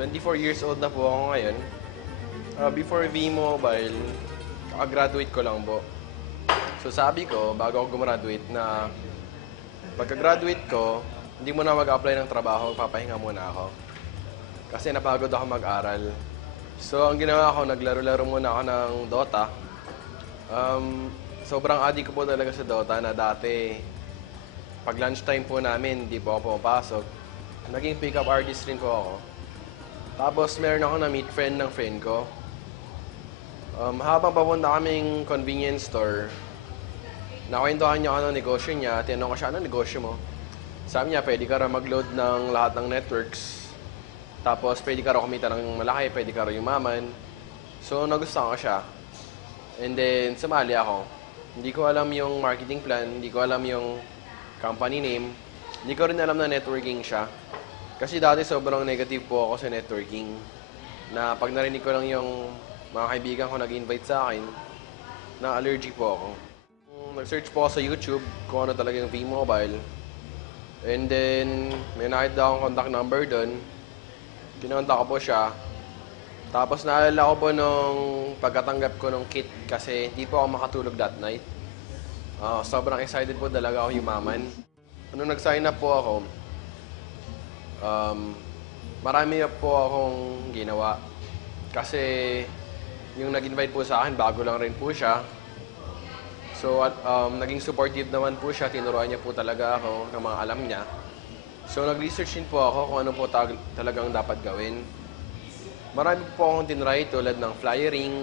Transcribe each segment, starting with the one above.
24 years old na po ako ngayon. Before V-Mobile, kakagraduate ko lang po. So sabi ko, bago ako gumraduate na pagka-graduate ko, hindi muna mag-apply ng trabaho, papahinga muna ako. Kasi napagod ako mag-aral. So ang ginawa ko, naglaro-laro muna ako ng Dota. Sobrang addict ko po talaga sa Dota na dati, pag lunchtime po namin, hindi po ako pumapasok. Naging pick-up artist rin po ako. Tapos meron ako na-meet friend ng friend ko. Habang papunta kaming convenience store, nakwentuhan niya ako ng negosyo niya. Tinanong ko siya, anong negosyo mo? Sabi niya, pwede ka raw mag-load ng lahat ng networks. Tapos pwede ka raw kumita ng malaki, pwede ka raw yumaman. So nagustuhan ko siya. And then sumali ako. Hindi ko alam yung marketing plan, hindi ko alam yung company name. Hindi ko rin alam na networking siya. Kasi dati sobrang negative po ako sa networking. Na pag narinig ko lang yung mga kaibigan ko nag-invite sa akin, na allergy po ako. Nag-search po ako sa YouTube kung ano talaga yung V-Mobile. And then, may nakita akong contact number doon. Kinontak ko po siya. Tapos naalala ko po nung pagkatanggap ko ng kit kasi hindi po ako makatulog that night. Sobrang excited po talaga ako yumaman. Nung nag-sign up po ako, marami po akong ginawa. Kasi yung nag-invite po sa akin, bago lang rin po siya. So, naging supportive naman po siya. Tinuruan niya po talaga ako ng mga alam niya. So, nag-research din po ako kung ano po talagang dapat gawin. Marami po akong tinry tulad ng flyering.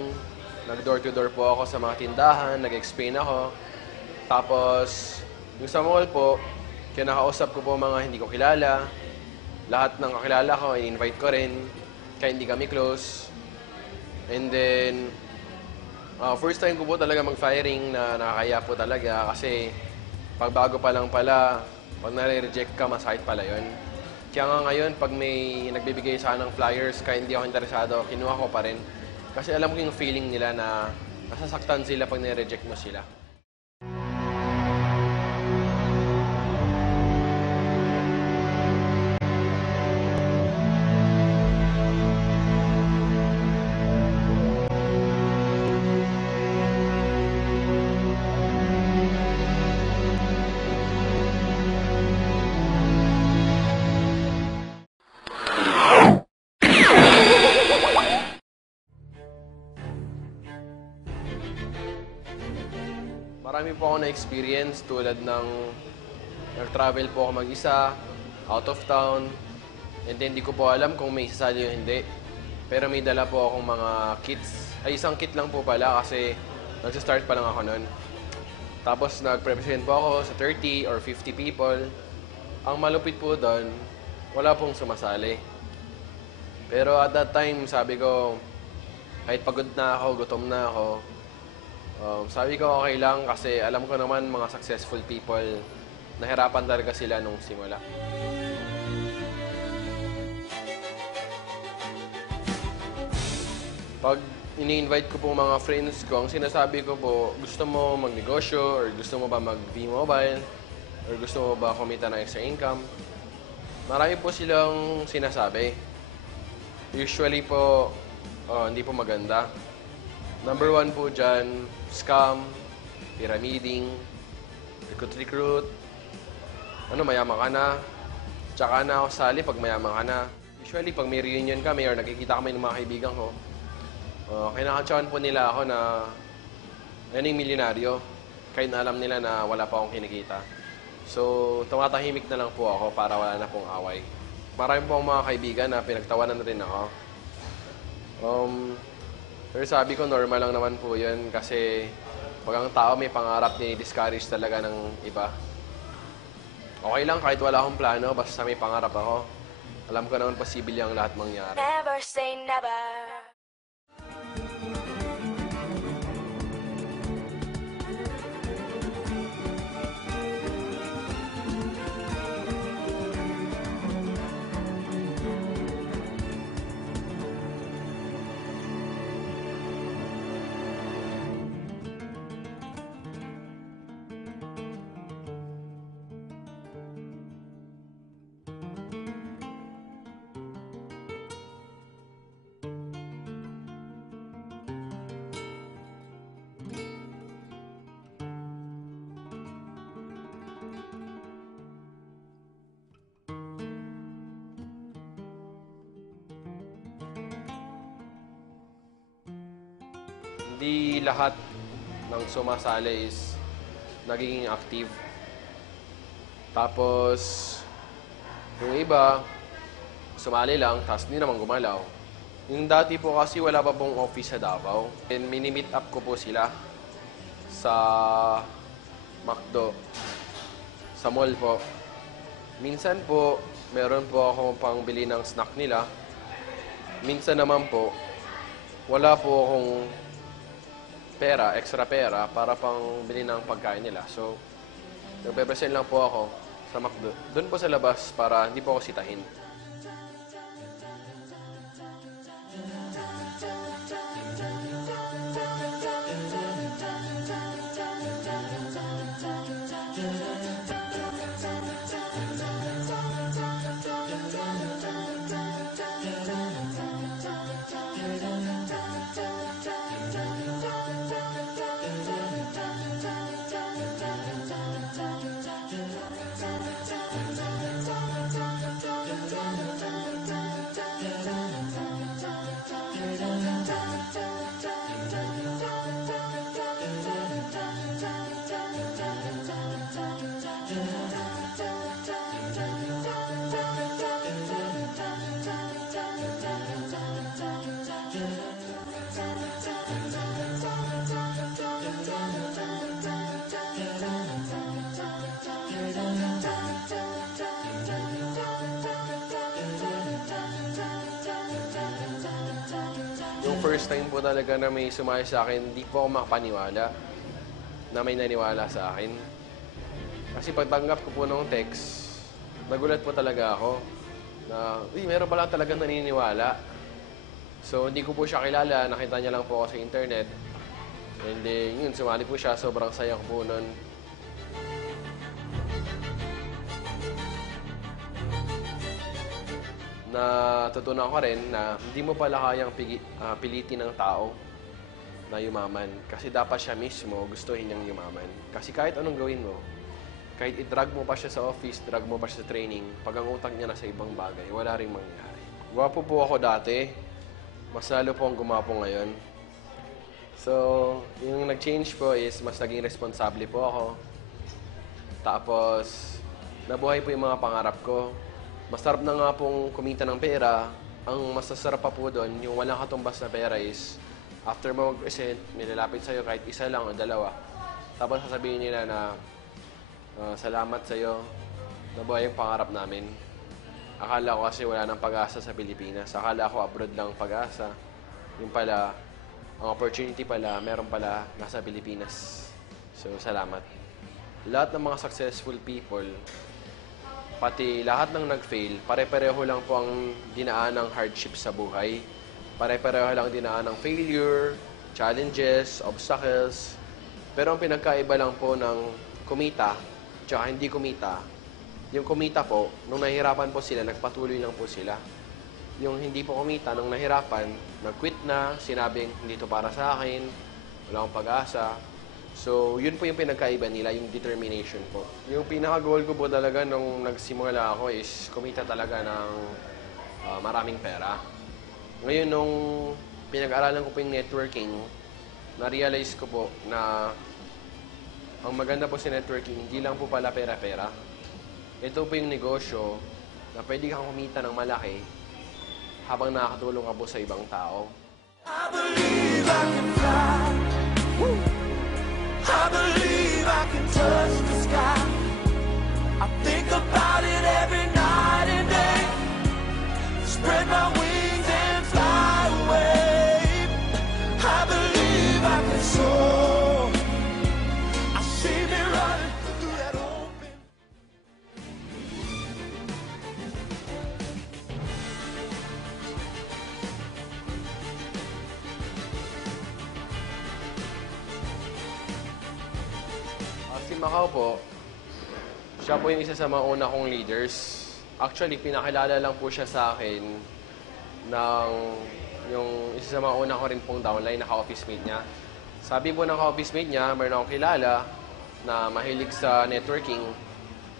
Nag-door-to-door po ako sa mga tindahan. Nag-explain ako. Tapos, yung sa mall po, kinakausap ko po mga hindi ko kilala. Lahat ng kakilala ko, i-invite ko rin. Kaya hindi kami close. And then, first time ko po talaga mag-firing na nakakaya po talaga kasi pag bago pa lang pala, pag nare-reject ka, masakit pala yun. Kaya nga ngayon, pag may nagbibigay sa akin ng flyers, kaya hindi ako interesado, kinuha ko pa rin. Kasi alam ko yung feeling nila na nasasaktan sila pag nare-reject mo sila. Marami po ako na-experience tulad ng nag-travel po ako mag-isa, out of town, and then di ko po alam kung may sasali o hindi. Pero may dala po akong mga kits. Ay, isang kit lang po pala kasi nag-start pa lang ako nun. Tapos nag-represent po ako sa 30 or 50 people. Ang malupit po doon, wala pong sumasali. Pero at that time, sabi ko, kahit pagod na ako, gutom na ako, sabi ko okay lang kasi alam ko naman mga successful people, nahirapan talaga sila nung simula. Pag ini-invite ko po mga friends ko, ang sinasabi ko po, gusto mo magnegosyo or gusto mo ba mag-V-Mobile or gusto mo ba kumita ng extra income? Marami po silang sinasabi. Usually po, hindi po maganda. Number 1 po dyan, scam, pyramiding, recruit. Mayaman ka na. Tsaka na ako sali pag mayaman ka na. Usually, pag may reunion kami or nakikita kami ng mga kaibigan ko, kinakatsawan po nila ako na yan yung milyonaryo. Kahit na alam nila na wala pa akong kinikita. So, tumatahimik na lang po ako para wala na pong away. Marami po akong mga kaibigan na pinagtawanan na rin ako. Pero sabi ko, normal lang naman po yun kasi pag ang tao may pangarap, ni-discourage talaga ng iba. Okay lang kahit wala akong plano, basta may pangarap ako. Alam ko naman posible ang lahat mangyari. Never say never. Hindi lahat ng sumasali is nagiging active. Tapos, yung iba, sumali lang, tapos hindi naman gumalaw. Yung dati po kasi wala pa pong office sa Davao. And mini-meet up ko po sila sa McDo, sa mall po. Minsan po, meron po ako pangbili ng snack nila. Minsan naman po, wala po akong pera, extra pera, para pang bili ng pagkain nila. So, nagpe-present lang po ako sa McDo. Doon po sa labas para hindi po ako sitahin. Yung first time po talaga na may sumali sa akin, hindi po ako makapaniwala na may naniwala sa akin. Kasi pagtanggap ko po ng text, nagulat po talaga ako na, meron pala talagang naniniwala. So, hindi ko po siya kilala, nakita niya lang po ako sa internet. And then, yun, sumali po siya, sobrang saya ko po nun. Natutunan ko rin na hindi mo pala kayang pilitin ng tao na yumaman. Kasi dapat siya mismo gustuhin niyang yumaman. Kasi kahit anong gawin mo, kahit i-drag mo pa siya sa office, drag mo pa siya sa training, pag ang utak niya na sa ibang bagay, wala rin mangyayari. Gwapo po ako dati. Mas lalo po ang gumapo ngayon. So, yung nag-change po is mas naging responsable po ako. Tapos, nabuhay po yung mga pangarap ko. Masarap na nga pong kumita ng pera. Ang masasarap pa po doon, yung walang katumbas na pera is, after mo mag-present, may lalapit sa'yo kahit isa lang o dalawa. Tapos sasabihin nila na, salamat sa'yo, nabuhay yung pangarap namin. Akala ko kasi wala nang pag-asa sa Pilipinas. Akala ko abroad lang pag-asa. Yung pala, ang opportunity pala, meron pala nasa Pilipinas. So, salamat. Lahat ng mga successful people, pati lahat ng nag-fail, pare-pareho lang po ang dinaan ng hardship sa buhay. Pare-pareho lang dinaan ng failure, challenges, obstacles. Pero ang pinagkaiba lang po ng kumita, tsaka hindi kumita, yung kumita po, nung nahihirapan po sila, nagpatuloy lang po sila. Yung hindi po kumita, nung nahirapan, nag-quit na, sinabing, hindi to para sa akin, wala akong pag-asa. So, yun po yung pinagkaiba nila, yung determination po. Yung pinaka-goal ko po talaga nung nagsimula ako is kumita talaga ng maraming pera. Ngayon, nung pinag-aralan ko po yung networking, na-realize ko po na ang maganda po sa networking, hindi lang po pala pera-pera. Ito po yung negosyo na pwede kang kumita ng malaki habang nakakatulong ka po sa ibang tao. I believe I can fly. Woo. I believe I can touch the sky. I think about it every night and day. Spread my wings and fly away. I believe I can soar. I see me running through that open. Si Macau po, siya po yung isa sa mga una kong leaders. Actually, pinakilala lang po siya sa akin ng yung isa sa mga una ko rin pong downline, naka-office mate niya. Sabi po ng ka-office mate niya, meron akong kilala na mahilig sa networking.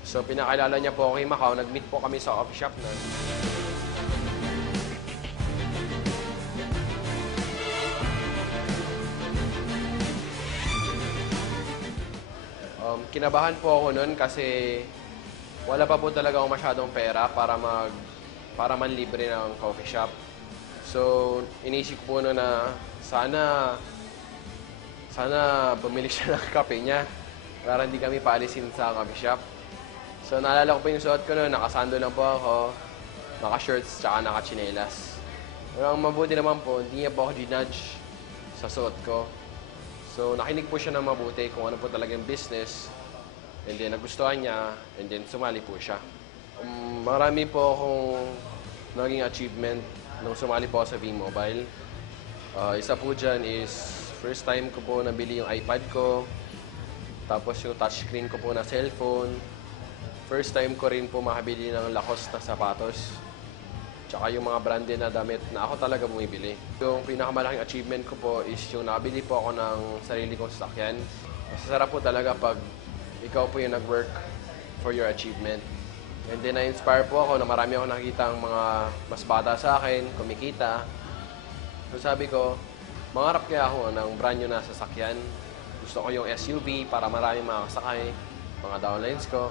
So, pinakilala niya po ako kay Macau. Nag-meet po kami sa coffee shop na. kinabahan po ako nun kasi wala pa po talaga ako masyadong pera para manlibre ng coffee shop. So, inisip ko po noon na sana bumili siya ng kape niya para hindi kami paalisin sa coffee shop. So, naalala ko po yung suot ko noon, nakasando lang po ako, naka-shirts, tsaka naka-chinelas. Pero ang mabuti naman po, hindi niya po ako ginudge sa suot ko. So, nakinig po siya ng mabuti kung ano po talaga yung business. And then, nagustuhan niya, and then sumali po siya. Marami po akong naging achievement nung sumali po ako sa V-Mobile. Isa po dyan is, first time ko po nabili yung iPad ko. Tapos yung touchscreen ko po na cellphone. First time ko rin po makabili ng Lacoste na sapatos. Tsaka yung mga branded na damit na ako talaga bumibili. Yung pinakamalaking achievement ko po is yung nakabili po ako ng sarili kong sasakyan. Masasarap po talaga pag ikaw po yung nag-work for your achievement. And then, na-inspire po ako na marami ako nakikita ang mga mas bata sa akin, kumikita. So sabi ko, mangarap kaya ako ng brand new na sasakyan. Gusto ko yung SUV para marami makakasakay, mga downlines ko.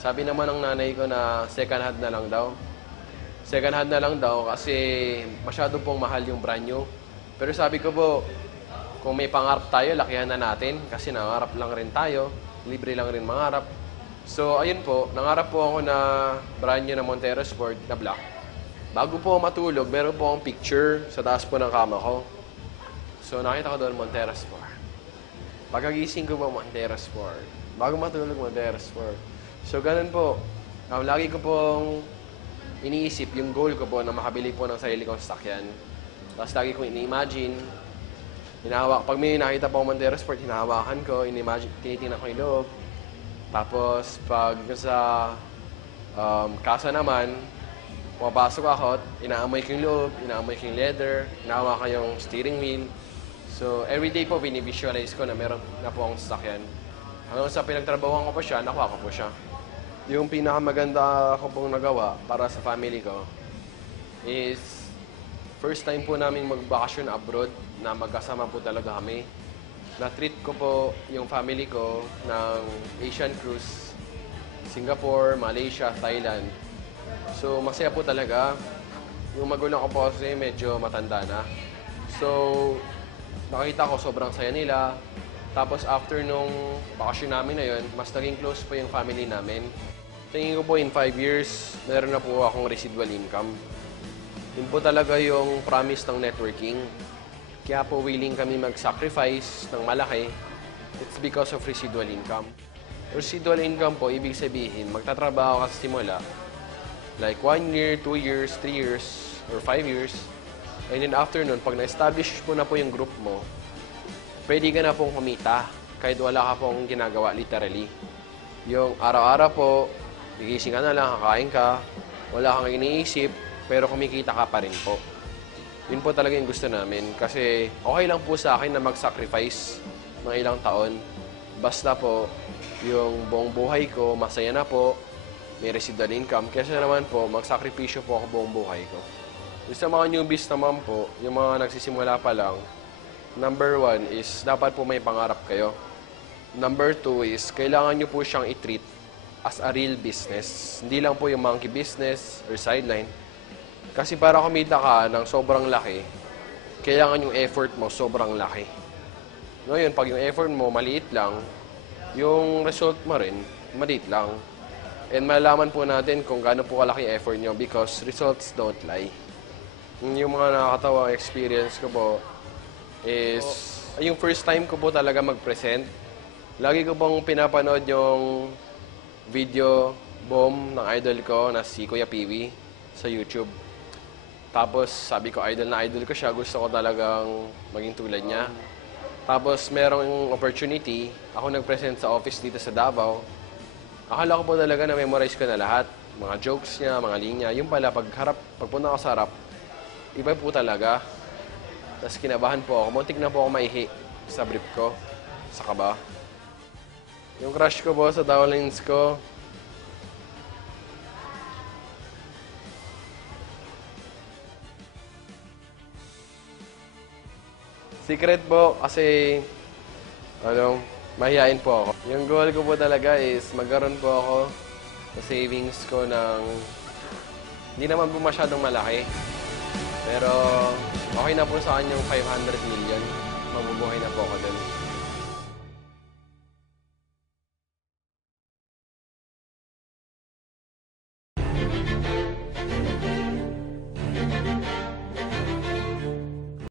Sabi naman ng nanay ko na second hand na lang daw. Second hand na lang daw kasi masyado pong mahal yung brand new. Pero sabi ko po, kung may pangarap tayo, lakihan na natin kasi nangarap lang rin tayo. Libre lang rin mangarap. So, ayun po, nangarap po ako na brand new na Montero Sport na black. Bago po matulog, meron po akong picture sa taas po ng kama ko. So, nakita ko doon Montero Sport. Pagkagising ko po, Montero Sport. Bago matulog, Montero Sport. So, ganun po. Lagi ko pong iniisip yung goal ko po na makabili po ng sarili kong sasakyan. Tapos lagi kong ini-imagine. Pag may nakita po akong Montero Sport, hinahawakan ko, tinitingnan ko yung loob. Tapos, pag sa kasa naman, pumapasok ako, inaamoy ko yung loob, inaamoy ko yung leather, inahawakan yung steering wheel. So, everyday po, binivisualize ko na meron na po akong sasakyan. Hanggang sa pinagtrabahuan ko po siya, nakuha ko po siya. Yung pinakamaganda ko pong nagawa para sa family ko is first time po namin magbakasyon abroad na magkasama po talaga kami. Na-treat ko po yung family ko ng Asian cruise, Singapore, Malaysia, Thailand. So, masaya po talaga. Yung magulang ko po kasi medyo matanda na. So, nakita ko sobrang saya nila. Tapos after nung bakasyon namin na yun, mas naging close po yung family namin. Tingin ko po in 5 years, meron na po akong residual income. Yun po talaga yung promise ng networking. Kaya po willing kami mag-sacrifice ng malaki. It's because of residual income. Residual income po, ibig sabihin, magtatrabaho ka sa simula. Like 1 year, 2 years, 3 years, or 5 years. And then after nun, pag na-establish mo na po yung group mo, pwede ka na pong kumita kahit wala ka pong ginagawa literally. Yung araw-araw po, gigising ka na lang, kakain ka, wala kang iniisip, pero kumikita ka pa rin po. Yun po talaga yung gusto namin kasi okay lang po sa akin na mag-sacrifice ng ilang taon. Basta po, yung buong buhay ko, masaya na po, may residual income. Kasi naman po, magsakripisyo po ako buong buhay ko. Yung sa mga newbies naman po, yung mga nagsisimula pa lang, number 1 is dapat po may pangarap kayo. Number 2 is kailangan nyo po siyang i-treat as a real business. Hindi lang po yung monkey business or sideline. Kasi para kumita ka ng sobrang laki, kailangan yung effort mo sobrang laki. Ngayon, pag yung effort mo maliit lang, yung result mo rin maliit lang. And malalaman po natin kung gaano po kalaki effort nyo because results don't lie. Yung mga nakakatawang experience ko po is yung first time ko po talaga mag-present. Lagi ko pong pinapanood yung video bomb ng idol ko na si Kuya Piwi sa YouTube. Tapos sabi ko idol na idol ko siya, gusto ko talagang maging tulad niya. Tapos merong opportunity, ako nag-present sa office dito sa Davao. Akala ko po talaga na memorize ko na lahat. Mga jokes niya, mga linya. Yung pala, pagpunta ko sa harap, iba po talaga. Tapos kinabahan po ako. Muntik na po ako maihi sa brief ko, sa kaba. Yung crush ko po sa downlines ko, secret po kasi, mahihain po ako. Yung goal ko po talaga is magkaroon po ako sa savings ko ng hindi naman po masyadong malaki. Pero okay na po sa akin yung 500 million. Mabubuhay na po ako dun.